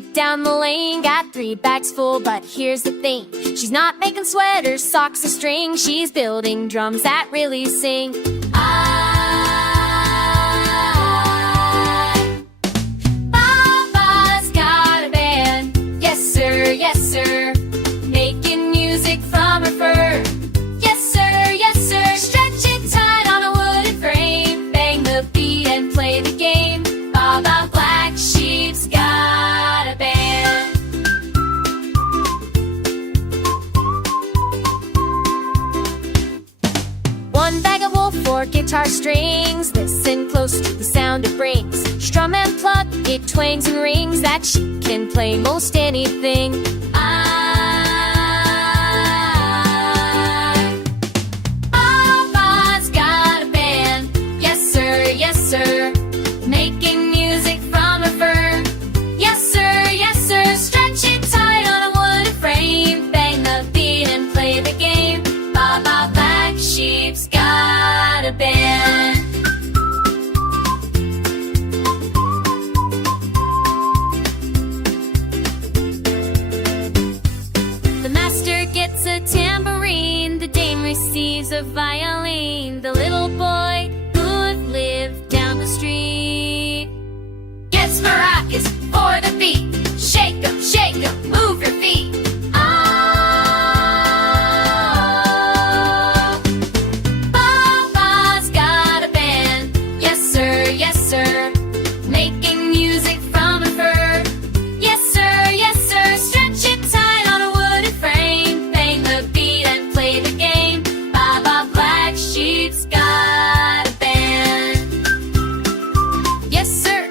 sheep down the lane, got 3 bags full, but here's the thing. She's not making sweaters, socks, or string. She's building drums that really sing. Papa's got a band, yes sir, yes sir, making music from her fur. Yes sir, yes sir, stretch it tight on a wooden frame, bang the beat and play the game. Baba Black Sheep's got a band. One bag of wool, 4 guitar strings. Listen close to the sound it brings. Strum and pluck, it twangs and rings. That sheep can play most anything. Papa's got a band, yes sir, yes sir, making music from her fur. Yes sir, stretch it tight on a wooden frame, bang the beat and play the game. Baba Black Sheep's got a band. The master gets a tambourine, the dame receives a violin. The little boy who lived down the street gets maracas for the beat. Shake 'em, move your feet. Papa's got a band, yes sir, making music from her fur. Yes sir, stretch it tight on a wooden frame, bang the beat and play the game. Baba Black Sheep's got a band. Yes sir,